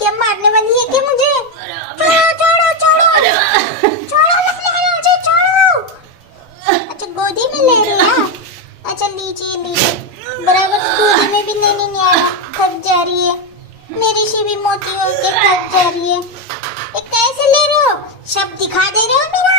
क्या मारने वाली है क्या मुझे? छोड़ो छोड़ो छोड़ो छोड़ो मत लेना मुझे, छोड़ो। अच्छा गोदी में ले रही है? अच्छा लीजिए लीजिए। बराबर गोदी में भी नहीं आ रहा, थक जा रही है मेरी शिवी मोटी होके, थक जा रही है। ये कैसे ले रहे हो? सब दिखा दे रहे हो मेरा?